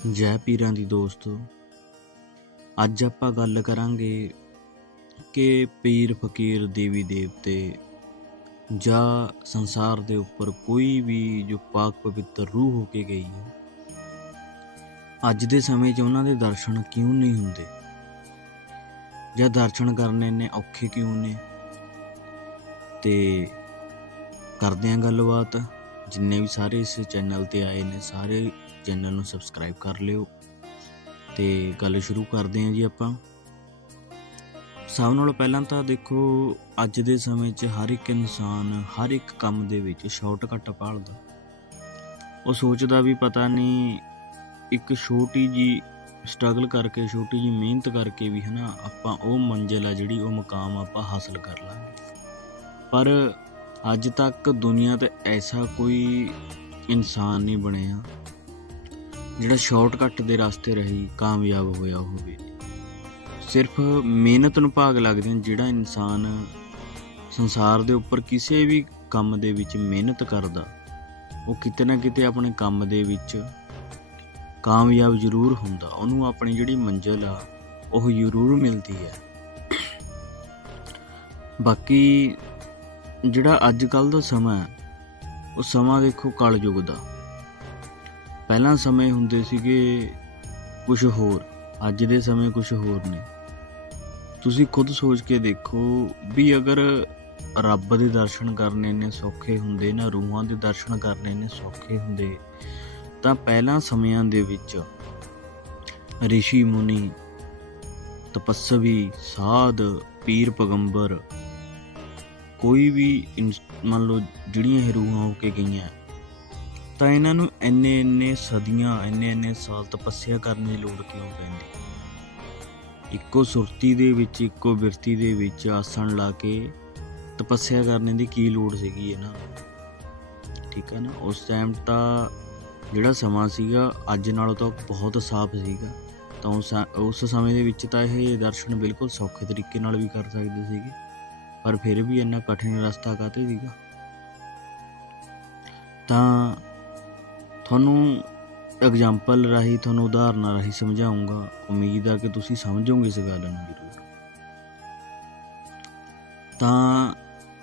ਜੈ ਪੀਰਾਂ ਦੀ ਦੋਸਤੋ, ਅੱਜ ਆਪਾਂ ਗੱਲ ਕਰਾਂਗੇ ਕਿ ਪੀਰ ਫਕੀਰ ਦੇਵੀ ਦੇਵਤੇ ਜਾਂ ਸੰਸਾਰ ਦੇ ਉੱਪਰ ਕੋਈ ਵੀ ਜੋ ਪਾਕ ਪਵਿੱਤਰ ਰੂਹ ਹੋ ਕੇ ਗਈ ਹੈ, ਅੱਜ ਦੇ ਸਮੇਂ 'ਚ ਉਹਨਾਂ ਦੇ ਦਰਸ਼ਨ ਕਿਉਂ ਨਹੀਂ ਹੁੰਦੇ? ਜਾਂ ਦਰਸ਼ਨ ਕਰਨੇ ਨੇ ਔਖੇ ਕਿਉਂ ਨੇ? ਤੇ ਕਰਦੇ ਆਂ ਗੱਲਬਾਤ। ਜਿੰਨੇ ਵੀ ਸਾਰੇ ਇਸ ਚੈਨਲ ਤੇ ਆਏ ਨੇ, ਸਾਰੇ ਚੈਨਲ ਨੂੰ ਸਬਸਕ੍ਰਾਈਬ ਕਰ ਲਿਓ। ਤੇ ਗੱਲ ਸ਼ੁਰੂ ਕਰਦੇ ਹਾਂ ਜੀ ਆਪਾਂ। ਸਭ ਨਾਲੋਂ ਪਹਿਲਾਂ ਤਾਂ ਦੇਖੋ, ਅੱਜ ਦੇ ਸਮੇਂ 'ਚ ਹਰ ਇੱਕ ਇਨਸਾਨ ਹਰ ਇੱਕ ਕੰਮ ਦੇ ਵਿੱਚ ਸ਼ਾਰਟਕਟ ਭਾਲਦਾ ਉਹ ਸੋਚਦਾ ਵੀ ਪਤਾ ਨਹੀਂ, ਇੱਕ ਛੋਟੀ ਜੀ ਸਟਰਗਲ ਕਰਕੇ, ਛੋਟੀ ਜੀ ਮਿਹਨਤ ਕਰਕੇ ਵੀ ਹਨਾ, ਆਪਾਂ ਉਹ ਮੰਜ਼ਿਲ ਆ ਜਿਹੜੀ ਉਹ ਮਕਾਮ ਆਪਾਂ ਹਾਸਲ ਕਰ ਲਾਂਗੇ। ਪਰ ਅੱਜ ਤੱਕ ਦੁਨੀਆ ਤੇ ਐਸਾ ਕੋਈ ਇਨਸਾਨ ਨਹੀਂ ਬਣਿਆ ਜਿਹੜਾ ਸ਼ਾਰਟਕਟ ਦੇ ਰਸਤੇ ਰਹੀ, ਕਾਮਯਾਬ ਹੋਇਆ ਹੋਵੇ। ਸਿਰਫ ਮਿਹਨਤ ਨੂੰ ਭਾਗ ਲੱਗਦੇ ਨੇ ਜਿਹੜਾ ਇਨਸਾਨ ਸੰਸਾਰ ਦੇ ਉੱਪਰ ਕਿਸੇ ਵੀ ਕੰਮ ਦੇ ਵਿੱਚ ਮਿਹਨਤ ਕਰਦਾ, ਉਹ ਕਿਤੇ ਨਾ ਕਿਤੇ ਆਪਣੇ ਕੰਮ ਦੇ ਵਿੱਚ ਕਾਮਯਾਬ ਜ਼ਰੂਰ ਹੁੰਦਾ। ਉਹਨੂੰ ਆਪਣੀ ਜਿਹੜੀ ਮੰਜ਼ਿਲ ਆ, ਉਹ ਜ਼ਰੂਰ ਮਿਲਦੀ ਹੈ। ਬਾਕੀ ਜਿਹੜਾ ਅੱਜ ਕੱਲ ਦਾ ਸਮਾਂ ਹੈ, ਉਹ ਸਮਾਂ ਦੇਖੋ ਕਲਯੁਗ ਦਾ। ਪਹਿਲਾਂ ਸਮੇਂ ਹੁੰਦੇ ਸੀਗੇ ਕੁਝ ਹੋਰ, ਅੱਜ ਦੇ ਸਮੇਂ ਕੁਝ ਹੋਰ ਨੇ। ਤੁਸੀਂ ਖੁਦ ਸੋਚ ਕੇ ਦੇਖੋ ਵੀ ਅਗਰ ਰੱਬ ਦੇ ਦਰਸ਼ਨ ਕਰਨੇ ਨੇ ਸੌਖੇ ਹੁੰਦੇ, ਨਾ ਰੂਹਾਂ ਦੇ ਦਰਸ਼ਨ ਕਰਨੇ ਨੇ ਸੌਖੇ ਹੁੰਦੇ, ਤਾਂ ਪਹਿਲਾਂ ਸਮਿਆਂ ਦੇ ਵਿੱਚ ਰਿਸ਼ੀ ਮੁਨੀ, ਤਪਸਵੀ, ਸਾਧ, ਪੀਰ ਪਗੰਬਰ ਕੋਈ ਵੀ ਇਨਸ- ਮੰਨ ਲਓ ਜਿਹੜੀਆਂ ਇਹ ਰੂਹਾਂ ਹੋ ਕੇ ਗਈਆਂ, ਤਾਂ ਇਹਨਾਂ ਨੂੰ ਇੰਨੇ ਇੰਨੇ ਸਦੀਆਂ, ਇੰਨੇ ਇੰਨੇ ਸਾਲ ਤਪੱਸਿਆ ਕਰਨ ਦੀ ਲੋੜ ਕਿਉਂ ਪੈਂਦੀ? ਇੱਕੋ ਸੁਰਤੀ ਦੇ ਵਿੱਚ, ਇੱਕੋ ਬਿਰਤੀ ਦੇ ਵਿੱਚ ਆਸਣ ਲਾ ਕੇ ਤਪੱਸਿਆ ਕਰਨ ਦੀ ਕੀ ਲੋੜ ਸੀਗੀ ਇਹਨਾਂ ਠੀਕ ਹੈ ਨਾ? ਉਸ ਟਾਈਮ ਤਾਂ ਜਿਹੜਾ ਸਮਾਂ ਸੀਗਾ, ਅੱਜ ਨਾਲੋਂ ਤਾਂ ਬਹੁਤ ਸਾਫ਼ ਸੀਗਾ। ਤਾਂ ਉਸ ਸਮੇਂ ਦੇ ਵਿੱਚ ਤਾਂ ਇਹ ਦਰਸ਼ਨ ਬਿਲਕੁਲ ਸੌਖੇ ਤਰੀਕੇ ਨਾਲ ਵੀ ਕਰ ਸਕਦੇ ਸੀਗੇ। ਪਰ ਫਿਰ ਵੀ ਇੰਨਾ ਕਠਿਨ ਰਸਤਾ ਕਾਤੇ ਸੀਗਾ? ਤਾਂ ਤੁਹਾਨੂੰ ਐਗਜ਼ਾਮਪਲ ਰਾਹੀਂ ਤੁਹਾਨੂੰ ਉਦਾਹਰਨਾਂ ਰਾਹੀਂ ਸਮਝਾਉਂਗਾ। ਉਮੀਦ ਆ ਕਿ ਤੁਸੀਂ ਸਮਝੋਗੇ ਇਸ ਗੱਲ ਨੂੰ ਜ਼ਰੂਰ। ਤਾਂ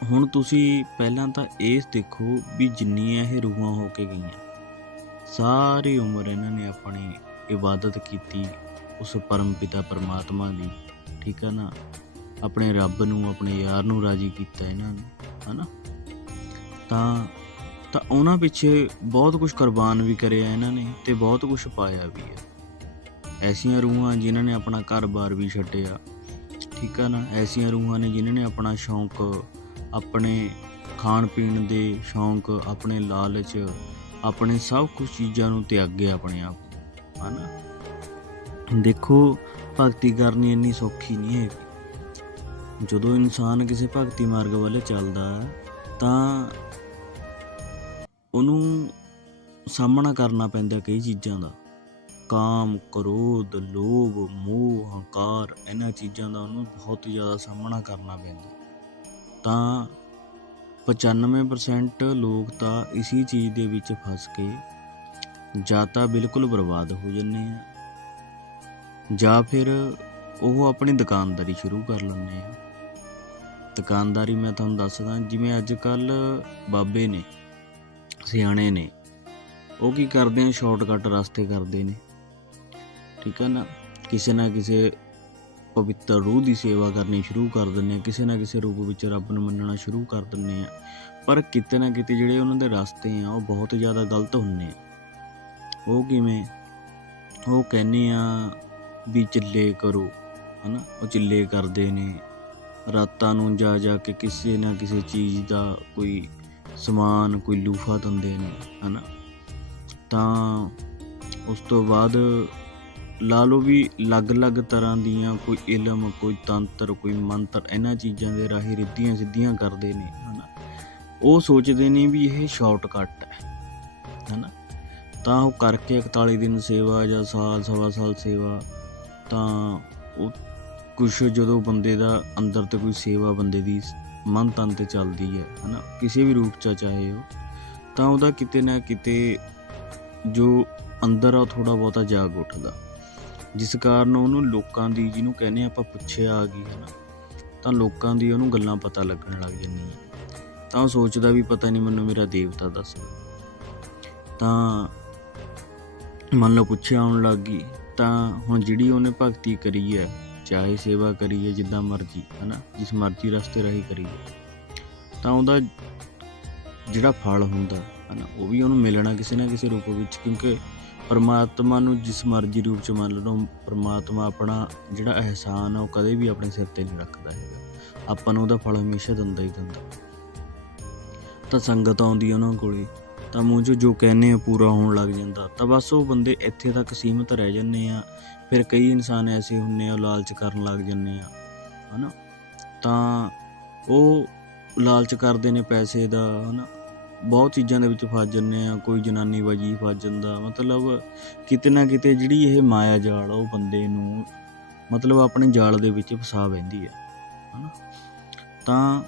ਹੁਣ ਤੁਸੀਂ ਪਹਿਲਾਂ ਤਾਂ ਇਹ ਦੇਖੋ ਵੀ ਜਿੰਨੀਆਂ ਇਹ ਰੂਹਾਂ ਹੋ ਕੇ ਗਈਆਂ। ਸਾਰੀ ਉਮਰ ਇਹਨਾਂ ਨੇ ਆਪਣੀ ਇਬਾਦਤ ਕੀਤੀ ਉਸ ਪਰਮ ਪਿਤਾ ਪਰਮਾਤਮਾ ਦੀ। ਠੀਕ ਹੈ ਨਾ? ਆਪਣੇ ਰੱਬ ਨੂੰ ਆਪਣੇ ਯਾਰ ਨੂੰ ਰਾਜੀ ਕੀਤਾ ਇਹਨਾਂ ਨੇ ਹਨਾ? ਤਾਂ ਤਾਂ ਉਹਨਾਂ ਪਿੱਛੇ ਬਹੁਤ ਕੁਝ ਕੁਰਬਾਨ ਵੀ ਕਰਿਆ ਇਹਨਾਂ ਨੇ ਤੇ ਬਹੁਤ ਕੁਝ ਪਾਇਆ ਵੀ ਹੈ। ਐਸੀਆਂ ਰੂਹਾਂ ਜਿਨ੍ਹਾਂ ਨੇ ਆਪਣਾ ਘਰ-ਬਾਰ ਵੀ ਛੱਡਿਆ ਠੀਕ ਆ ਨਾ? ਐਸੀਆਂ ਰੂਹਾਂ ਨੇ ਜਿਨ੍ਹਾਂ ਨੇ ਆਪਣਾ ਸ਼ੌਂਕ ਆਪਣੇ ਖਾਣ ਪੀਣ ਦੇ ਸ਼ੌਂਕ ਆਪਣੇ ਲਾਲਚ ਆਪਣੇ ਸਭ ਕੁਝ ਚੀਜ਼ਾਂ ਨੂੰ ਤਿਆਗਿਆ ਆਪਣੇ ਆਪ ਨੂੰ, ਹਨਾ? ਦੇਖੋ ਭਗਤੀ ਕਰਨੀ ਇੰਨੀ ਸੌਖੀ ਨਹੀਂ ਹੈ ਜਦੋਂ ਇਨਸਾਨ ਕਿਸੇ ਭਗਤੀ ਮਾਰਗ ਵੱਲ ਚੱਲਦਾ, ਤਾਂ ਉਹਨੂੰ ਸਾਹਮਣਾ ਕਰਨਾ ਪੈਂਦਾ ਕਈ ਚੀਜ਼ਾਂ ਦਾ। ਕਾਮ, ਕ੍ਰੋਧ, ਲੋਭ, ਮੋਹ, ਹੰਕਾਰ, ਇਹਨਾਂ ਚੀਜ਼ਾਂ ਦਾ ਉਹਨੂੰ ਬਹੁਤ ਜ਼ਿਆਦਾ ਸਾਹਮਣਾ ਕਰਨਾ ਪੈਂਦਾ। ਤਾਂ 95% ਲੋਕ ਤਾਂ ਇਸੀ ਚੀਜ਼ ਦੇ ਵਿੱਚ ਫਸ ਕੇ ਜਾਂ ਤਾਂ ਬਿਲਕੁਲ ਬਰਬਾਦ ਹੋ ਜੰਨੇ ਆ, ਜਾਂ ਫਿਰ ਉਹ ਆਪਣੀ ਦੁਕਾਨਦਾਰੀ ਸ਼ੁਰੂ ਕਰ ਲੈਂਦੇ ਆ। ਦੁਕਾਨਦਾਰੀ ਮੈਂ ਤੁਹਾਨੂੰ ਦੱਸਦਾ, ਜਿਵੇਂ ਅੱਜ ਕੱਲ ਬਾਬੇ ਨੇ, ਸਿਆਣੇ ਨੇ, ਉਹ ਕੀ ਕਰਦੇ ਆ ਸ਼ਾਰਟਕਟ ਰਸਤੇ ਕਰਦੇ ਨੇ। ਠੀਕ ਹੈ ਨਾ? ਕਿਸੇ ਨਾ ਕਿਸੇ ਪਵਿੱਤਰ ਰੂਹ ਦੀ ਸੇਵਾ ਕਰਨੀ ਸ਼ੁਰੂ ਕਰ ਦਿੰਦੇ ਆ, ਕਿਸੇ ਨਾ ਕਿਸੇ ਰੂਪ ਵਿੱਚ ਰੱਬ ਨੂੰ ਮੰਨਣਾ ਸ਼ੁਰੂ ਕਰ ਦਿੰਦੇ ਆ। ਪਰ ਕਿਤੇ ਨਾ ਕਿਤੇ ਜਿਹੜੇ ਉਹਨਾਂ ਦੇ ਰਸਤੇ ਆ, ਉਹ ਬਹੁਤ ਜ਼ਿਆਦਾ ਗਲਤ ਹੁੰਦੇ ਆ। ਉਹ ਕਿਵੇਂ? ਉਹ ਕਹਿੰਦੇ ਆ ਵੀ ਚਿੱਲੇ ਕਰੋ, ਹਨਾ? ਉਹ ਚਿੱਲੇ ਕਰਦੇ ਨੇ। ਰਾਤਾਂ ਨੂੰ ਜਾ ਜਾ ਕੇ ਕਿਸੇ ਨਾ ਕਿਸੇ ਚੀਜ਼ ਦਾ ਕੋਈ ਸਮਾਨ, ਕੋਈ ਲੂਫਾ ਦਿੰਦੇ ਨੇ, ਹਨਾ? ਤਾਂ ਉਸ ਤੋਂ ਬਾਅਦ ਲਾ ਲਓ ਵੀ ਅਲੱਗ-ਅਲੱਗ ਤਰ੍ਹਾਂ ਦੀਆਂ ਕੋਈ ਇਲਮ, ਕੋਈ ਤੰਤਰ, ਕੋਈ ਮੰਤਰ ਇਹਨਾਂ ਚੀਜ਼ਾਂ ਦੇ ਰਾਹੀਂ ਰਿੱਧੀਆਂ ਸਿੱਧੀਆਂ ਕਰਦੇ ਨੇ, ਹਨਾ? ਉਹ ਸੋਚਦੇ ਨੇ ਵੀ ਇਹ ਸ਼ਾਰਟਕਟ ਹੈ, ਹਨਾ? ਤਾਂ ਉਹ ਕਰਕੇ 41 ਦਿਨ ਸੇਵਾ ਜਾਂ ਸਾਲ, ਸਵਾ ਸਾਲ ਸੇਵਾ, ਤਾਂ ਉਹ ਕੁਛ ਜਦੋਂ ਬੰਦੇ ਦਾ ਅੰਦਰ ਤੇ ਕੋਈ ਸੇਵਾ ਬੰਦੇ ਦੀ ਮਨ ਤਨ ਤੇ ਚੱਲਦੀ ਹੈ, ਹਨਾ? ਕਿਸੇ ਵੀ ਰੂਪ ਚ ਚਾਹੇ ਉਹ, ਤਾਂ ਉਹਦਾ ਕਿਤੇ ਨਾ ਕਿਤੇ ਜੋ ਅੰਦਰ ਆ ਥੋੜਾ ਬਹੁਤਾ ਜਾਗ ਉੱਠਦਾ। ਜਿਸ ਕਾਰਨ ਉਹਨੂੰ ਲੋਕਾਂ ਦੀ, ਜਿਹਨੂੰ ਕਹਿੰਦੇ ਆਪਾਂ ਪੁੱਛਿਆ ਆ ਗਈ, ਹਨਾ? ਤਾਂ ਲੋਕਾਂ ਦੀ ਉਹਨੂੰ ਗੱਲਾਂ ਪਤਾ ਲੱਗਣ ਲੱਗ ਜਾਂਦੀਆਂ। ਤਾਂ ਉਹ ਸੋਚਦਾ ਵੀ ਪਤਾ ਨਹੀਂ ਮੈਨੂੰ ਮੇਰਾ ਦੇਵਤਾ ਦੱਸ ਤਾਂ ਮੰਨ ਲਓ ਪੁੱਛਿਆ ਆਉਣ ਲੱਗ ਗਈ, ਤਾਂ ਹੁਣ ਜਿਹੜੀ ਉਹਨੇ ਭਗਤੀ ਕਰੀ ਹੈ ਚਾਹੇ ਸੇਵਾ ਕਰੀਏ ਜਿੱਦਾਂ ਮਰਜ਼ੀ, ਹਨਾ? ਜਿਸ ਮਰਜ਼ੀ ਰਸਤੇ ਰਾਹੀਂ ਕਰੀਏ। ਤਾਂ ਉਹਦਾ ਜਿਹੜਾ ਫਲ ਹੁੰਦਾ, ਹਨਾ, ਉਹ ਵੀ ਉਹਨੂੰ ਮਿਲਣਾ ਕਿਸੇ ਨਾ ਕਿਸੇ ਰੂਪ ਵਿੱਚ, ਕਿਉਂਕਿ ਪਰਮਾਤਮਾ ਨੂੰ ਜਿਸ ਮਰਜ਼ੀ ਰੂਪ ਚ ਮੰਨ ਲਓ, ਪਰਮਾਤਮਾ ਆਪਣਾ ਜਿਹੜਾ ਅਹਿਸਾਨ ਆ, ਉਹ ਕਦੇ ਵੀ ਆਪਣੇ ਸਿਰ ਤੇ ਨਹੀਂ ਰੱਖਦਾ ਹੈਗਾ। ਆਪਾਂ ਨੂੰ ਉਹਦਾ ਫਲ ਹਮੇਸ਼ਾ ਦਿੰਦਾ ਹੀ ਦਿੰਦਾ। ਤਾਂ ਸੰਗਤ ਆਉਂਦੀ ਆ ਉਹਨਾਂ ਕੋਲੇ ਤਾਂ ਮੂੰਹ 'ਚੋਂ ਜੋ ਕਹਿੰਦੇ ਆ ਪੂਰਾ ਹੋਣ ਲੱਗ ਜਾਂਦਾ। ਤਾਂ ਬਸ ਉਹ ਬੰਦੇ ਇੱਥੇ ਤੱਕ ਸੀਮਤ ਰਹਿ ਜਾਂਦੇ ਆ। ਫਿਰ ਕਈ ਇਨਸਾਨ ਐਸੇ ਹੁੰਦੇ ਆ ਲਾਲਚ ਕਰਨ ਲੱਗ ਜਾਂਦੇ ਆ, ਹਨਾ? ਤਾਂ ਉਹ ਲਾਲਚ ਕਰਦੇ ਨੇ ਪੈਸੇ ਦਾ, ਹਨਾ? ਬਹੁਤ ਚੀਜ਼ਾਂ ਦੇ ਵਿੱਚ ਫਸ ਜਾਂਦੇ ਆ, ਕੋਈ ਜਨਾਨੀ ਬਾਜੀ ਫਸ ਜਾਂਦਾ। ਮਤਲਬ ਕਿਤੇ ਨਾ ਕਿਤੇ ਜਿਹੜੀ ਇਹ ਮਾਇਆ ਜਾਲ ਉਹ ਬੰਦੇ ਨੂੰ ਮਤਲਬ ਆਪਣੇ ਜਾਲ ਦੇ ਵਿੱਚ ਫਸਾ ਬੈਂਦੀ ਹੈ ਹਨਾ? ਤਾਂ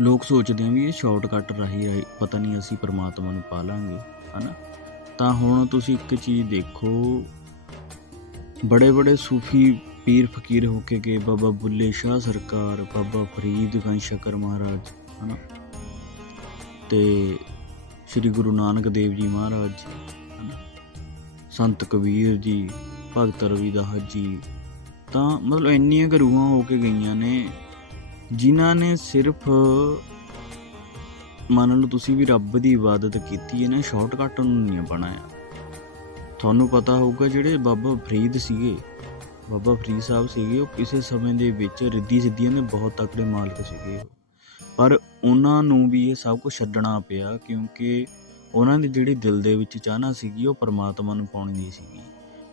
ਲੋਕ ਸੋਚਦੇ ਆ ਵੀ ਇਹ ਸ਼ਾਰਟਕਟ ਰਾਹੀਂ ਰਾਹੀਂ ਪਤਾ ਨਹੀਂ ਅਸੀਂ ਪਰਮਾਤਮਾ ਨੂੰ ਪਾ ਲਾਂਗੇ ਹਨਾ? ਤਾਂ ਹੁਣ ਤੁਸੀਂ ਇੱਕ ਚੀਜ਼ ਦੇਖੋ ਬੜੇ ਬੜੇ ਸੂਫੀ ਪੀਰ ਫਕੀਰ ਹੋ ਕੇ ਗਏ, ਬਾਬਾ ਬੁੱਲੇ ਸ਼ਾਹ ਸਰਕਾਰ, ਬਾਬਾ ਫਰੀਦ ਗੰਜ ਸ਼ਕਰ ਮਹਾਰਾਜ, ਹਨਾ? ਤੇ ਸ੍ਰੀ ਗੁਰੂ ਨਾਨਕ ਦੇਵ ਜੀ ਮਹਾਰਾਜ, ਹਨਾ? ਸੰਤ ਕਬੀਰ ਜੀ, ਭਗਤ ਰਵਿਦਾਸ ਜੀ, ਤਾਂ ਮਤਲਬ ਇੰਨੀਆਂ ਕੁ ਹੋ ਕੇ ਗਈਆਂ ਨੇ ਜਿਨ੍ਹਾਂ ਨੇ ਸਿਰਫ, ਮੰਨ ਲਓ ਤੁਸੀਂ ਵੀ ਰੱਬ ਦੀ ਇਬਾਦਤ ਕੀਤੀ ਹੈ ਨਾ ਸ਼ਾਰਟਕਟ ਨੂੰ ਨਹੀਂ ਬਣਾਇਆ ਤੁਹਾਨੂੰ ਪਤਾ ਹੋਊਗਾ ਜਿਹੜੇ ਬਾਬਾ ਫਰੀਦ ਸੀਗੇ, ਬਾਬਾ ਫਰੀਦ ਸਾਹਿਬ ਸੀਗੇ, ਉਹ ਕਿਸੇ ਸਮੇਂ ਦੇ ਵਿੱਚ ਰਿੱਧੀ ਸਿੱਧੀਆਂ ਦੇ ਬਹੁਤ ਤਕੜੇ ਮਾਲਕ ਸੀਗੇ। ਪਰ ਉਹਨਾਂ ਨੂੰ ਵੀ ਇਹ ਸਭ ਕੁਝ ਛੱਡਣਾ ਪਿਆ ਕਿਉਂਕਿ ਉਹਨਾਂ ਦੀ ਜਿਹੜੀ ਦਿਲ ਦੇ ਵਿੱਚ ਚਾਹਨਾ ਸੀਗੀ, ਉਹ ਪਰਮਾਤਮਾ ਨੂੰ ਪਾਉਣੀ ਦੀ ਸੀਗੀ।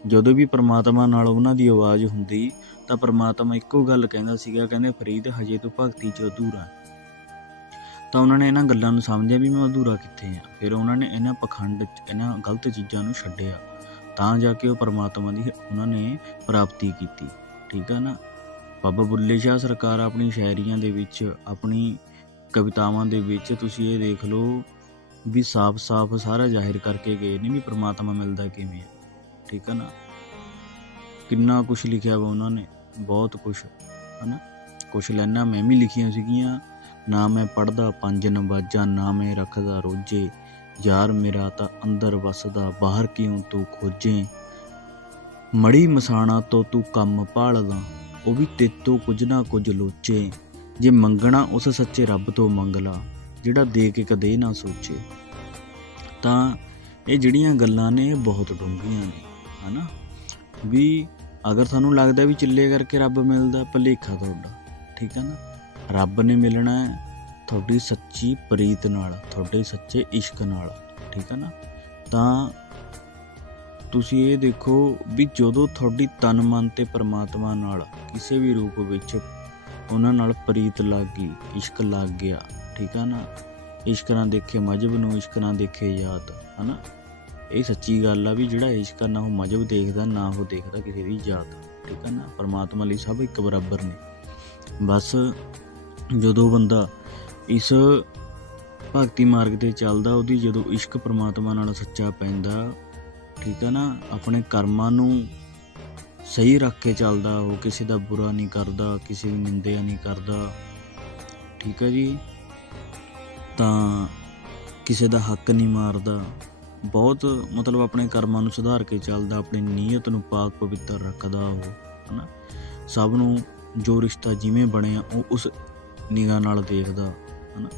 ਜਦੋਂ ਵੀ ਪਰਮਾਤਮਾ ਨਾਲ ਉਹਨਾਂ ਦੀ ਆਵਾਜ਼ ਹੁੰਦੀ, ਤਾਂ ਪਰਮਾਤਮਾ ਇੱਕੋ ਗੱਲ ਕਹਿੰਦਾ ਸੀਗਾ, ਕਹਿੰਦੇ ਫਰੀਦ ਹਜੇ ਤੂੰ ਭਗਤੀ 'ਚ ਅਧੂਰਾ ਤਾਂ ਉਹਨਾਂ ਨੇ ਇਹਨਾਂ ਗੱਲਾਂ ਨੂੰ ਸਮਝਿਆ ਵੀ ਮੈਂ ਅਧੂਰਾ ਕਿੱਥੇ ਆ ਫਿਰ ਉਹਨਾਂ ਨੇ ਇਹਨਾਂ ਪਖੰਡ ਇਹਨਾਂ ਗਲਤ ਚੀਜ਼ਾਂ ਨੂੰ ਛੱਡਿਆ। ਤਾਂ ਜਾ ਕੇ ਉਹ ਪਰਮਾਤਮਾ ਦੀ ਉਹਨਾਂ ਨੇ ਪ੍ਰਾਪਤੀ ਕੀਤੀ। ਠੀਕ ਆ ਨਾ? ਬਾਬਾ ਬੁੱਲੇ ਸ਼ਾਹ ਸਰਕਾਰ ਆਪਣੀ ਸ਼ਾਇਰੀਆਂ ਦੇ ਵਿੱਚ, ਆਪਣੀ ਕਵਿਤਾਵਾਂ ਦੇ ਵਿੱਚ ਤੁਸੀਂ ਇਹ ਦੇਖ ਲਓ ਵੀ ਸਾਫ਼-ਸਾਫ਼ ਸਾਰਾ ਜ਼ਾਹਿਰ ਕਰਕੇ ਗਏ ਨੇ ਵੀ ਪਰਮਾਤਮਾ ਮਿਲਦਾ ਕਿਵੇਂ ਹੈ ਠੀਕ ਹੈ ਨਾ? ਕਿੰਨਾ ਕੁਝ ਲਿਖਿਆ ਵਾ ਉਹਨਾਂ ਨੇ, ਬਹੁਤ ਕੁਝ ਹਨਾ? ਕੁਝ ਲਾਈਨਾਂ ਮੈਂ ਵੀ ਲਿਖੀਆਂ ਸੀਗੀਆਂ, ਨਾ ਮੈਂ ਪੜਦਾ ਪੰਜ ਨਵਾਜ਼ਾਂ, ਨਾ ਮੈਂ ਰੱਖਦਾ ਰੋਜੇ। ਯਾਰ ਮੇਰਾ ਤਾਂ ਅੰਦਰ ਵਸਦਾ, ਬਾਹਰ ਕਿਉਂ ਤੂੰ ਖੋਜੇ? ਮੜੀ ਮਸਾਣਾ ਤੋਂ ਤੂੰ ਕੰਮ ਭਾਲਦਾ, ਉਹ ਵੀ ਤੇਤੋਂ ਕੁਝ ਨਾ ਕੁਝ ਲੋਚੇ। ਜੇ ਮੰਗਣਾ ਉਸ ਸੱਚੇ ਰੱਬ ਤੋਂ ਮੰਗ ਲਾ ਜਿਹੜਾ ਦੇ ਕੇ ਕਦੇ ਨਾ ਸੋਚੇ। ਤਾਂ ਇਹ ਜਿਹੜੀਆਂ ਗੱਲਾਂ ਨੇ, ਇਹ ਬਹੁਤ ਡੂੰਘੀਆਂ ਨੇ। ਹਨਾ? ਵੀ ਅਗਰ ਤੁਹਾਨੂੰ ਲੱਗਦਾ ਵੀ ਚਿੱਲੇ ਕਰਕੇ ਰੱਬ ਮਿਲਦਾ, ਭਲੇਖਾ ਤੁਹਾਡਾ, ਠੀਕ ਹੈ ਨਾ? ਰੱਬ ਨੇ ਮਿਲਣਾ ਹੈ ਤੁਹਾਡੀ ਸੱਚੀ ਪ੍ਰੀਤ ਨਾਲ, ਤੁਹਾਡੇ ਸੱਚੇ ਇਸ਼ਕ ਨਾਲ, ਠੀਕ ਹੈ ਨਾ? ਤਾਂ ਤੁਸੀਂ ਇਹ ਦੇਖੋ ਵੀ ਜਦੋਂ ਤੁਹਾਡੀ ਤਨ ਮਨ ਤੇ ਪਰਮਾਤਮਾ ਨਾਲ ਕਿਸੇ ਵੀ ਰੂਪ ਵਿੱਚ ਉਹਨਾਂ ਨਾਲ ਪ੍ਰੀਤ ਲੱਗ ਗਈ, ਇਸ਼ਕ ਲੱਗ ਗਿਆ, ਠੀਕ ਹੈ ਨਾ? ਇਸ਼ਕ ਨਾ ਦੇਖੇ ਮਜਬ ਨੂੰ, ਇਸ਼ਕ ਨਾ ਦੇਖੇ ਯਾਦ ਹਨਾ? ਇਹ ਸੱਚੀ ਗੱਲ ਆ ਵੀ ਜਿਹੜਾ ਇਸ਼ਕ ਆ ਨਾ ਉਹ ਮਜਬ ਦੇਖਦਾ, ਨਾ ਉਹ ਦੇਖਦਾ ਕਿਸੇ ਦੀ ਜਾਤ। ਠੀਕ ਹੈ ਨਾ? ਪਰਮਾਤਮਾ ਲਈ ਸਭ ਇੱਕ ਬਰਾਬਰ ਨੇ। ਬਸ ਜਦੋਂ ਬੰਦਾ ਇਸ ਭਗਤੀ ਮਾਰਗ ਤੇ ਚੱਲਦਾ, ਉਹਦੀ ਜਦੋਂ ਇਸ਼ਕ ਪਰਮਾਤਮਾ ਨਾਲ ਸੱਚਾ ਪੈਂਦਾ, ਠੀਕ ਹੈ ਨਾ? ਆਪਣੇ ਕਰਮਾਂ ਨੂੰ ਸਹੀ ਰੱਖ ਕੇ ਚੱਲਦਾ, ਉਹ ਕਿਸੇ ਦਾ ਬੁਰਾ ਨਹੀਂ ਕਰਦਾ, ਕਿਸੇ ਦੀ ਨਿੰਦਿਆ ਨਹੀਂ ਕਰਦਾ। ਠੀਕ ਹੈ ਜੀ? ਤਾਂ ਕਿਸੇ ਦਾ ਹੱਕ ਨਹੀਂ ਮਾਰਦਾ। ਬਹੁਤ ਮਤਲਬ ਆਪਣੇ ਕਰਮਾਂ ਨੂੰ ਸੁਧਾਰ ਕੇ ਚੱਲਦਾ, ਆਪਣੀ ਨੀਅਤ ਨੂੰ ਪਾਕ ਪਵਿੱਤਰ ਰੱਖਦਾ ਉਹ, ਹਨਾ? ਸਭ ਨੂੰ ਜੋ ਰਿਸ਼ਤਾ ਜਿਵੇਂ ਬਣਿਆ, ਉਹ ਉਸ ਨਿਗਾਹ ਨਾਲ ਦੇਖਦਾ, ਹਨਾ?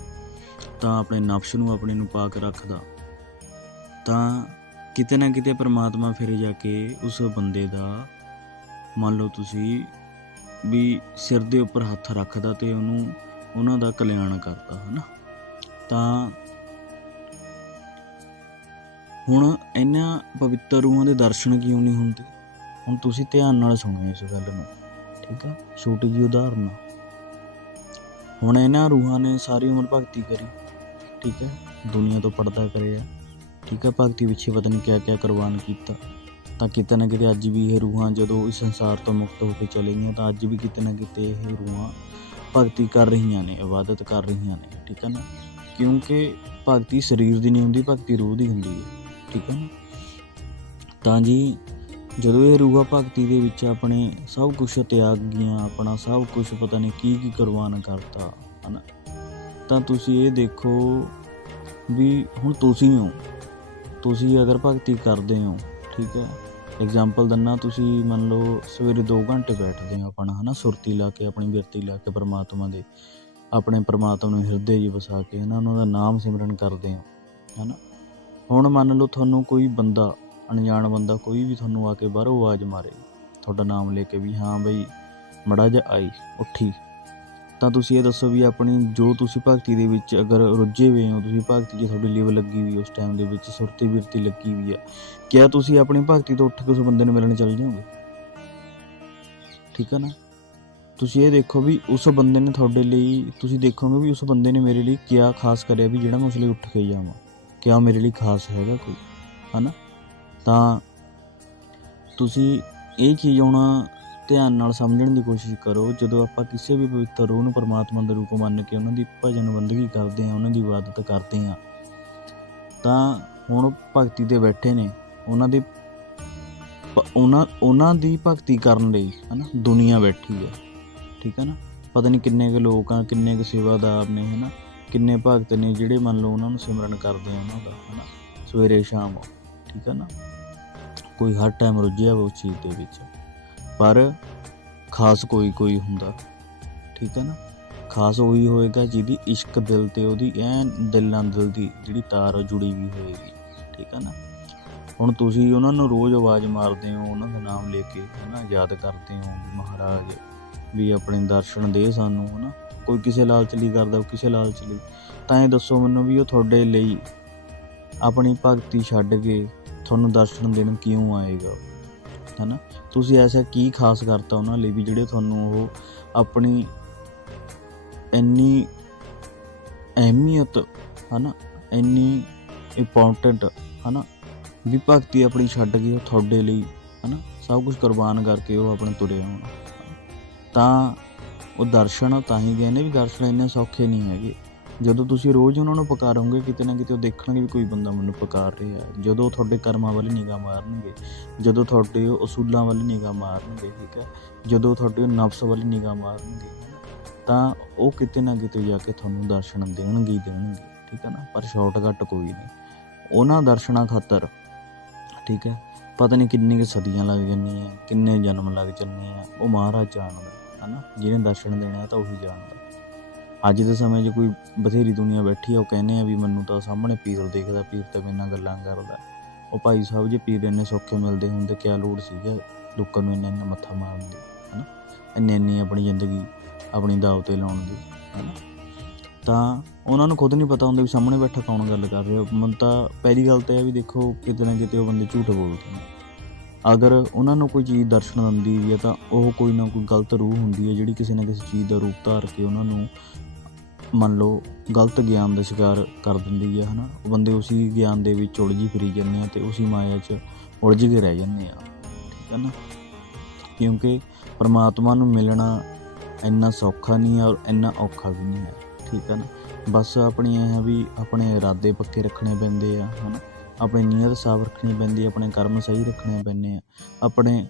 ਤਾਂ ਆਪਣੇ ਨਫਸ ਨੂੰ ਆਪਣੇ ਨੂੰ ਪਾਕ ਰੱਖਦਾ। ਤਾਂ ਕਿਤੇ ਨਾ ਕਿਤੇ ਪ੍ਰਮਾਤਮਾ ਫਿਰ ਜਾ ਕੇ ਉਸ ਬੰਦੇ ਦਾ, ਮੰਨ ਲਓ ਤੁਸੀਂ ਵੀ ਸਿਰ ਦੇ ਉੱਪਰ ਹੱਥ ਰੱਖਦਾ ਤੇ ਉਹਨੂੰ, ਉਹਨਾਂ ਦਾ ਕਲਿਆਣ ਕਰਦਾ, ਹਨਾ? ਤਾਂ ਹੁਣ ਇਹਨਾਂ ਪਵਿੱਤਰ ਰੂਹਾਂ ਦੇ ਦਰਸ਼ਨ ਕਿਉਂ ਨਹੀਂ ਹੁੰਦੇ? ਹੁਣ ਤੁਸੀਂ ਧਿਆਨ ਨਾਲ ਸੁਣੋ ਇਸ ਗੱਲ ਨੂੰ, ਠੀਕ ਆ? ਛੋਟੀ ਜਿਹੀ ਉਦਾਹਰਨ ਹੁਣ ਇਹਨਾਂ ਰੂਹਾਂ ਨੇ ਸਾਰੀ ਉਮਰ ਭਗਤੀ ਕਰੀ, ਠੀਕ ਹੈ ਦੁਨੀਆ ਤੋਂ ਪਰਦਾ ਕਰਿਆ, ਠੀਕ ਹੈ ਭਗਤੀ ਪਿੱਛੇ ਪਤਾ ਨਹੀਂ ਕਿਆ ਕਿਆ ਕੁਰਬਾਨ ਕੀਤਾ। ਤਾਂ ਕਿਤੇ ਨਾ ਕਿਤੇ ਅੱਜ ਵੀ ਇਹ ਰੂਹਾਂ ਜਦੋਂ ਇਸ ਸੰਸਾਰ ਤੋਂ ਮੁਕਤ ਹੋ ਕੇ ਚਲੇ ਗਈਆਂ, ਤਾਂ ਅੱਜ ਵੀ ਕਿਤੇ ਨਾ ਕਿਤੇ ਇਹ ਰੂਹਾਂ ਭਗਤੀ ਕਰ ਰਹੀਆਂ ਨੇ, ਇਬਾਦਤ ਕਰ ਰਹੀਆਂ ਨੇ, ਠੀਕ ਹੈ ਨਾ? ਕਿਉਂਕਿ ਭਗਤੀ ਸਰੀਰ ਦੀ ਨਹੀਂ ਹੁੰਦੀ, ਭਗਤੀ ਰੂਹ ਦੀ ਹੁੰਦੀ ਹੈ। ਠੀਕ ਹੈ ਨਾ? ਤਾਂ ਜੀ, ਜਦੋਂ ਇਹ ਰੂਹਾ ਭਗਤੀ ਦੇ ਵਿੱਚ ਆਪਣੇ ਸਭ ਕੁਝ ਤਿਆਗ ਗਈਆਂ, ਆਪਣਾ ਸਭ ਕੁਝ ਪਤਾ ਨਹੀਂ ਕੀ ਕੀ ਕੁਰਬਾਨ ਕਰਤਾ, ਹਨਾ? ਤਾਂ ਤੁਸੀਂ ਇਹ ਦੇਖੋ ਵੀ ਹੁਣ ਤੁਸੀਂ ਹੋ। ਤੁਸੀਂ ਅਗਰ ਭਗਤੀ ਕਰਦੇ ਹੋ, ਠੀਕ ਹੈ? ਐਗਜ਼ਾਮਪਲ ਦਿੰਨਾ, ਤੁਸੀਂ ਮੰਨ ਲਓ ਸਵੇਰੇ 2 ਘੰਟੇ ਬੈਠਦੇ ਹੋ ਆਪਣਾ, ਹਨਾ? ਸੁਰਤੀ ਲਾ ਕੇ, ਆਪਣੀ ਬਿਰਤੀ ਲਾ ਕੇ ਪਰਮਾਤਮਾ ਦੇ, ਆਪਣੇ ਪਰਮਾਤਮਾ ਨੂੰ ਹਿਰਦੇ 'ਚ ਵਸਾ ਕੇ, ਹਨਾ? ਉਹਨਾਂ ਦਾ ਨਾਮ ਸਿਮਰਨ ਕਰਦੇ ਹੋ, ਹਨਾ? ਹੁਣ ਮੰਨ ਲਓ ਤੁਹਾਨੂੰ ਕੋਈ ਬੰਦਾ, ਅਣਜਾਣ ਬੰਦਾ ਕੋਈ ਵੀ ਤੁਹਾਨੂੰ ਆ ਕੇ ਬਾਹਰੋਂ ਆਵਾਜ਼ ਮਾਰੇ, ਤੁਹਾਡਾ ਨਾਮ ਲੈ ਕੇ ਵੀ ਹਾਂ ਬਈ, ਮੜਾ ਜਾ ਆਈ, ਉੱਠੀ। ਤਾਂ ਤੁਸੀਂ ਇਹ ਦੱਸੋ ਵੀ ਆਪਣੀ, ਜੋ ਤੁਸੀਂ ਭਗਤੀ ਦੇ ਵਿੱਚ ਅਗਰ ਰੁੱਝੇ ਹੋਏ ਹੋ, ਤੁਸੀਂ ਭਗਤੀ 'ਚ ਤੁਹਾਡੀ ਲਿਵ ਲੱਗੀ ਹੋਈ ਉਸ ਟਾਈਮ ਦੇ ਵਿੱਚ ਸੁਰਤੀ ਬਿਰਤੀ ਲੱਗੀ ਹੋਈ ਆ ਕਿਆ ਤੁਸੀਂ ਆਪਣੀ ਭਗਤੀ ਤੋਂ ਉੱਠ ਕੇ ਉਸ ਬੰਦੇ ਨੂੰ ਮਿਲਣ ਚੱਲ ਜਾਓਗੇ? ਠੀਕ ਹੈ ਨਾ? ਤੁਸੀਂ ਇਹ ਦੇਖੋ ਵੀ ਉਸ ਬੰਦੇ ਨੇ ਤੁਹਾਡੇ ਲਈ, ਤੁਸੀਂ ਦੇਖੋਗੇ ਵੀ ਉਸ ਬੰਦੇ ਨੇ ਮੇਰੇ ਲਈ ਕਿਆ ਖਾਸ ਕਰਿਆ ਵੀ ਜਿਹੜਾ ਮੈਂ ਉਸ ਲਈ ਉੱਠ ਕੇ ਜਾਵਾਂ ਕਿਆ ਮੇਰੇ ਲਈ ਖਾਸ ਹੈਗਾ ਕੋਈ, ਹਨਾ? ਤਾਂ ਤੁਸੀਂ ਇਹ ਚੀਜ਼ ਹੁਣ ਧਿਆਨ ਨਾਲ ਸਮਝਣ ਦੀ ਕੋਸ਼ਿਸ਼ ਕਰੋ, ਜਦੋਂ ਆਪਾਂ ਕਿਸੇ ਵੀ ਪਵਿੱਤਰ ਰੂਹ ਨੂੰ ਪਰਮਾਤਮਾ ਦੇ ਰੂਪ ਮੰਨ ਕੇ ਉਹਨਾਂ ਦੀ ਭਜਨ ਬੰਦਗੀ ਕਰਦੇ ਹਾਂ, ਉਹਨਾਂ ਦੀ ਇਬਾਦਤ ਕਰਦੇ ਹਾਂ, ਤਾਂ ਹੁਣ ਭਗਤੀ ਤੇ ਬੈਠੇ ਨੇ, ਉਹਨਾਂ ਦੀ ਉਹਨਾਂ ਉਹਨਾਂ ਦੀ ਭਗਤੀ ਕਰਨ ਲਈ, ਹਨਾ, ਦੁਨੀਆ ਬੈਠੀ ਹੈ, ਠੀਕ ਹੈ ਨਾ? ਪਤਾ ਨਹੀਂ ਕਿੰਨੇ ਕੁ ਲੋਕ ਆ, ਕਿੰਨੇ ਕੁ ਸੇਵਾਦਾਰ ਨੇ, ਹਨਾ? ਕਿੰਨੇ ਭਗਤ ਨੇ ਜਿਹੜੇ ਮੰਨ ਲਓ ਉਹਨਾਂ ਨੂੰ ਸਿਮਰਨ ਕਰਦੇ ਆ ਉਹਨਾਂ ਦਾ, ਹਨਾ? ਸਵੇਰੇ ਸ਼ਾਮ, ਠੀਕ ਹੈ ਨਾ? ਕੋਈ ਹਰ ਟਾਈਮ ਰੁੱਝਿਆ ਵਾ ਉਸ ਚੀਜ਼ ਦੇ ਵਿੱਚ। ਪਰ ਖਾਸ ਕੋਈ ਕੋਈ ਹੁੰਦਾ, ਠੀਕ ਹੈ ਨਾ? ਖਾਸ ਉਹੀ ਹੋਏਗਾ ਜਿਹਦੀ ਇਸ਼ਕ ਦਿਲ ਤੇ, ਉਹਦੀ ਐਨ ਦਿਲ ਨਾਲ ਦਿਲ ਦੀ ਜਿਹੜੀ ਤਾਰ ਜੁੜੀ ਵੀ ਹੋਏਗੀ, ਠੀਕ ਹੈ ਨਾ? ਹੁਣ ਤੁਸੀਂ ਉਹਨਾਂ ਨੂੰ ਰੋਜ਼ ਆਵਾਜ਼ ਮਾਰਦੇ ਹੋ, ਉਹਨਾਂ ਦਾ ਨਾਮ ਲੈ ਕੇ, ਹਨਾ, ਯਾਦ ਕਰਦੇ ਹੋ ਮਹਾਰਾਜ ਵੀ ਆਪਣੇ ਦਰਸ਼ਨ ਦੇ ਸਾਨੂੰ, ਹਨਾ? ਕੋਈ ਕਿਸੇ ਲਾਲਚ ਲਈ ਕਰਦਾ ਕਿਸੇ ਲਾਲਚ ਲਈ। ਤਾਂ ਇਹ ਦੱਸੋ ਮੈਨੂੰ ਵੀ ਉਹ ਤੁਹਾਡੇ ਲਈ ਆਪਣੀ ਭਗਤੀ ਛੱਡ ਕੇ ਤੁਹਾਨੂੰ ਦਰਸ਼ਨ ਦੇਣ ਕਿਉਂ ਆਏਗਾ? ਹਨਾ? ਤੁਸੀਂ ਐਸਾ ਕੀ ਖਾਸ ਕਰਤਾ ਉਹਨਾਂ ਲਈ ਵੀ ਜਿਹੜੇ ਤੁਹਾਨੂੰ ਉਹ ਆਪਣੀ ਇੰਨੀ ਅਹਿਮੀਅਤ, ਹਨਾ? ਇੰਨੀ ਇੰਪੋਰਟੈਂਟ ਹਨਾ? ਵੀ ਭਗਤੀ ਆਪਣੀ ਛੱਡ ਕੇ ਉਹ ਤੁਹਾਡੇ ਲਈ, ਹਨਾ? ਸਭ ਕੁਝ ਕੁਰਬਾਨ ਕਰਕੇ ਉਹ ਆਪਣੇ ਤੁਰੇ ਆਉਣ। ਤਾਂ ਉਹ ਦਰਸ਼ਨ ਤਾਂ ਹੀ ਗਏ ਨੇ ਵੀ ਦਰਸ਼ਨ ਇੰਨੇ ਸੌਖੇ ਨਹੀਂ ਹੈਗੇ। ਜਦੋਂ ਤੁਸੀਂ ਰੋਜ਼ ਉਹਨਾਂ ਨੂੰ ਪਕਾਰੋਗੇ, ਕਿਤੇ ਨਾ ਕਿਤੇ ਉਹ ਦੇਖਣਗੇ ਵੀ ਕੋਈ ਬੰਦਾ ਮੈਨੂੰ ਪੁਕਾਰ ਰਿਹਾ ਹੈ। ਜਦੋਂ ਉਹ ਤੁਹਾਡੇ ਕਰਮਾਂ ਵੱਲ ਨਿਗਾਹ ਮਾਰਨਗੇ, ਜਦੋਂ ਤੁਹਾਡੇ ਉਹ ਅਸੂਲਾਂ ਵੱਲ ਨਿਗਾਹ ਮਾਰਨਗੇ, ਠੀਕ ਹੈ, ਜਦੋਂ ਤੁਹਾਡੇ ਨਫਸ ਵੱਲ ਨਿਗਾਹ ਮਾਰਨਗੇ, ਤਾਂ ਉਹ ਕਿਤੇ ਨਾ ਕਿਤੇ ਜਾ ਕੇ ਤੁਹਾਨੂੰ ਦਰਸ਼ਨ ਦੇਣਗੇ ਦੇਣਗੇ, ਠੀਕ ਹੈ ਨਾ? ਪਰ ਸ਼ਾਰਟਕਟ ਕੋਈ ਨਹੀਂ। ਉਹਨਾਂ ਦਰਸ਼ਨਾਂ ਖਾਤਰ, ਠੀਕ ਹੈ, ਪਤਾ ਨਹੀਂ ਕਿੰਨੀ ਕੁ ਸਦੀਆਂ ਲੱਗ ਜਾਂਦੀਆਂ, ਕਿੰਨੇ ਜਨਮ ਲੱਗ ਜਾਂਦੇ ਆ, ਉਹ ਮਹਾਰਾਜ ਜਾਣਦਾ ਹਨਾ, ਜਿਹਨੇ ਦਰਸ਼ਨ ਦੇਣਾ ਤਾਂ ਉਹੀ ਜਾਣਦਾ। ਅੱਜ ਦੇ ਸਮੇਂ 'ਚ ਕੋਈ ਬਥੇਰੀ ਦੁਨੀਆ ਬੈਠੀ ਆ, ਉਹ ਕਹਿੰਦੇ ਆ ਵੀ ਮੈਨੂੰ ਤਾਂ ਸਾਹਮਣੇ ਪੀਰ ਦੇਖਦਾ, ਪੀਰ ਤਾਂ ਮੇਰੇ ਨਾਲ ਗੱਲਾਂ ਕਰਦਾ। ਉਹ ਭਾਈ ਸਾਹਿਬ ਜੇ ਪੀਰ ਇੰਨੇ ਸੌਖੇ ਮਿਲਦੇ ਹੁੰਦੇ, ਕਿਆ ਲੋੜ ਸੀਗਾ ਲੋਕਾਂ ਨੂੰ ਇੰਨਾ ਇੰਨਾ ਮੱਥਾ ਮਾਰਨ ਦੀ, ਹਨਾ? ਇੰਨੀ ਇੰਨੀ ਆਪਣੀ ਜ਼ਿੰਦਗੀ, ਆਪਣੀ ਦਾਅ ਤੇ ਲਾਉਣ ਦੀ, ਹਨਾ? ਤਾਂ ਉਹਨਾਂ ਨੂੰ ਖੁਦ ਨਹੀਂ ਪਤਾ ਹੁੰਦਾ ਵੀ ਸਾਹਮਣੇ ਬੈਠਾ ਕੌਣ ਗੱਲ ਕਰ ਰਿਹਾ। ਮਨ ਤਾਂ ਪਹਿਲੀ ਗੱਲ ਤਾਂ ਇਹ ਵੀ ਦੇਖੋ, ਕਿਤੇ ਨਾ ਕਿਤੇ ਉਹ ਬੰਦੇ ਝੂਠ ਬੋਲਦੇ ਨੇ। ਅਗਰ ਉਹਨਾਂ ਨੂੰ ਕੋਈ ਚੀਜ਼ ਦਰਸ਼ਨ ਦਿੰਦੀ ਵੀ ਹੈ ਤਾਂ ਉਹ ਕੋਈ ਨਾ ਕੋਈ ਗਲਤ ਰੂਹ ਹੁੰਦੀ ਹੈ ਜਿਹੜੀ ਕਿਸੇ ਨਾ ਕਿਸੇ ਚੀਜ਼ ਦਾ ਰੂਪ ਧਾਰ ਕੇ ਉਹਨਾਂ ਨੂੰ ਮੰਨ ਲਓ ਗਲਤ ਗਿਆਨ ਦਾ ਸ਼ਿਕਾਰ ਕਰ ਦਿੰਦੀ ਹੈ, ਹਨਾ? ਉਹ ਬੰਦੇ ਉਸੇ ਗਿਆਨ ਦੇ ਵਿੱਚ ਉਲਝੀ ਫਿਰੀ ਜਾਂਦੇ ਆ ਤੇ ਉਸੇ ਮਾਇਆ 'ਚ ਉਲਝ ਕੇ ਰਹਿ ਜਾਂਦੇ ਆ। ਠੀਕ ਹੈ ਨਾ? ਕਿਉਂਕਿ ਪਰਮਾਤਮਾ ਨੂੰ ਮਿਲਣਾ ਇੰਨਾ ਸੌਖਾ ਨਹੀਂ ਹੈ ਔਰ ਇੰਨਾ ਔਖਾ ਵੀ ਨਹੀਂ ਹੈ। ਠੀਕ ਹੈ ਨਾ? ਬਸ ਆਪਣੀ ਇਹ ਹੈ ਵੀ ਆਪਣੇ ਇਰਾਦੇ ਪੱਕੇ ਰੱਖਣੇ ਪੈਂਦੇ ਆ, ਹਨਾ? ਆਪਣੀ ਨੀਅਤ ਸਾਫ਼ ਰੱਖਣੀ ਪੈਂਦੀ ਆਪਣੇ ਕਰਮ ਸਹੀ ਰੱਖਣੇ ਪੈਂਦੇ ਆ। ਆਪਣੇ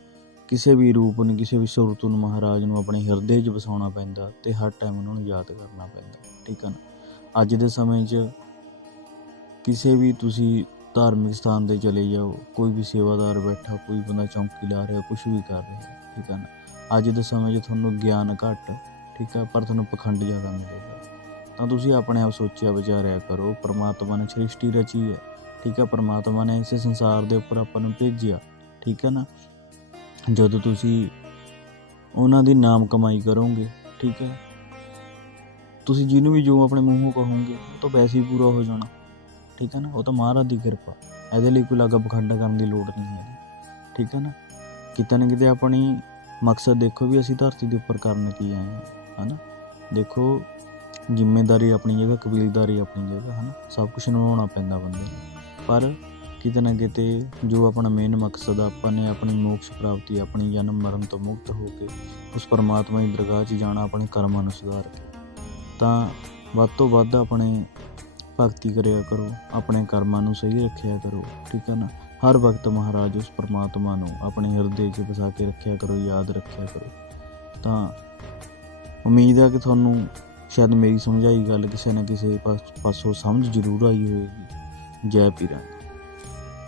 ਕਿਸੇ ਵੀ ਰੂਪ ਨੂੰ, ਕਿਸੇ ਵੀ ਸੁਰਤ ਨੂੰ ਮਹਾਰਾਜ ਨੂੰ ਆਪਣੇ ਹਿਰਦੇ 'ਚ ਵਸਾਉਣਾ ਪੈਂਦਾ ਤੇ ਹਰ ਟਾਈਮ ਉਹਨਾਂ ਨੂੰ ਯਾਦ ਕਰਨਾ ਪੈਂਦਾ, ਠੀਕ ਹੈ ਨਾ? ਅੱਜ ਦੇ ਸਮੇਂ 'ਚ ਕਿਸੇ ਵੀ ਤੁਸੀਂ ਧਾਰਮਿਕ ਸਥਾਨ ਤੇ ਚਲੇ ਜਾਓ, ਕੋਈ ਵੀ ਸੇਵਾਦਾਰ ਬੈਠਾ, ਕੋਈ ਬੰਦਾ ਚੌਂਕੀ ਲਾ ਰਿਹਾ ਕੁਝ ਵੀ ਕਰ ਰਿਹਾ, ਠੀਕ ਹੈ ਨਾ? ਅੱਜ ਦੇ ਸਮੇਂ 'ਚ ਤੁਹਾਨੂੰ ਗਿਆਨ ਘੱਟ, ਠੀਕ ਹੈ ਪਰ ਤੁਹਾਨੂੰ ਪਖੰਡ ਜ਼ਿਆਦਾ ਮਿਲੇਗਾ। ਤਾਂ ਤੁਸੀਂ ਆਪਣੇ ਆਪ ਸੋਚਿਆ ਵਿਚਾਰਿਆ ਕਰੋ, ਪਰਮਾਤਮਾ ਨੇ ਸ੍ਰਿਸ਼ਟੀ ਰਚੀ ਹੈ। ਠੀਕ ਹੈ ਪਰਮਾਤਮਾ ਨੇ ਇਸੇ ਸੰਸਾਰ ਦੇ ਉੱਪਰ ਆਪਾਂ ਨੂੰ ਭੇਜਿਆ, ਠੀਕ ਹੈ ਨਾ? ਜਦੋਂ ਤੁਸੀਂ ਉਹਨਾਂ ਦੀ ਨਾਮ ਕਮਾਈ ਕਰੋਗੇ, ਠੀਕ ਹੈ ਤੁਸੀਂ ਜਿਹਨੂੰ ਵੀ ਜੋ ਆਪਣੇ ਮੂੰਹੋਂ ਕਹੋਗੇ, ਉਹ ਤਾਂ ਵੈਸੇ ਹੀ ਪੂਰਾ ਹੋ ਜਾਣਾ, ਠੀਕ ਹੈ ਨਾ? ਉਹ ਤਾਂ ਮਹਾਰਾਜ ਦੀ ਕਿਰਪਾ, ਇਹਦੇ ਲਈ ਕੋਈ ਲਾਗਾ ਪਖੰਡ ਕਰਨ ਦੀ ਲੋੜ ਨਹੀਂ ਹੈ ਠੀਕ ਹੈ ਨਾ? ਕਿਤੇ ਨਾ ਕਿਤੇ ਆਪਣੀ ਮਕਸਦ ਦੇਖੋ ਵੀ ਅਸੀਂ ਧਰਤੀ ਦੇ ਉੱਪਰ ਕਰਨ ਕੀ ਆਏ ਹਾਂ, ਹਨਾ? ਦੇਖੋ ਜ਼ਿੰਮੇਵਾਰੀ ਆਪਣੀ ਜਗ੍ਹਾ, ਕਬੀਲਦਾਰੀ ਆਪਣੀ ਜਗ੍ਹਾ, ਹਨਾ? ਸਭ ਕੁਝ ਨਿਭਾਉਣਾ ਪੈਂਦਾ ਬੰਦੇ ਨੂੰ। ਪਰ ਕਿਤੇ ਨਾ ਕਿਤੇ ਜੋ ਆਪਣਾ ਮੇਨ ਮਕਸਦ ਆਪਾਂ ਨੇ ਆਪਣੀ ਮੋਕਸ਼ ਪ੍ਰਾਪਤੀ, ਆਪਣੀ ਜਨਮ ਮਰਨ ਤੋਂ ਮੁਕਤ ਹੋ ਕੇ ਉਸ ਪਰਮਾਤਮਾ ਦੀ ਦਰਗਾਹ 'ਚ ਜਾਣਾ ਆਪਣੇ ਕਰਮਾਂ ਨੂੰ ਸੁਧਾਰ ਕੇ। ਤਾਂ ਵੱਧ ਤੋਂ ਵੱਧ ਆਪਣੇ ਭਗਤੀ ਕਰਿਆ ਕਰੋ, ਆਪਣੇ ਕਰਮਾਂ ਨੂੰ ਸਹੀ ਰੱਖਿਆ ਕਰੋ, ਠੀਕ ਹੈ ਨਾ? ਹਰ ਵਕਤ ਮਹਾਰਾਜ ਉਸ ਪਰਮਾਤਮਾ ਨੂੰ ਆਪਣੇ ਹਿਰਦੇ 'ਚ ਵਸਾ ਕੇ ਰੱਖਿਆ ਕਰੋ, ਯਾਦ ਰੱਖਿਆ ਕਰੋ। ਤਾਂ ਉਮੀਦ ਹੈ ਕਿ ਤੁਹਾਨੂੰ ਸ਼ਾਇਦ ਮੇਰੀ ਸਮਝਾਈ ਗੱਲ ਕਿਸੇ ਨਾ ਕਿਸੇ ਪਾਸ- ਪਾਸੋਂ ਸਮਝ ਜ਼ਰੂਰ ਆਈ ਹੋਵੇਗੀ। ਜੈ ਪੀਰਾਂ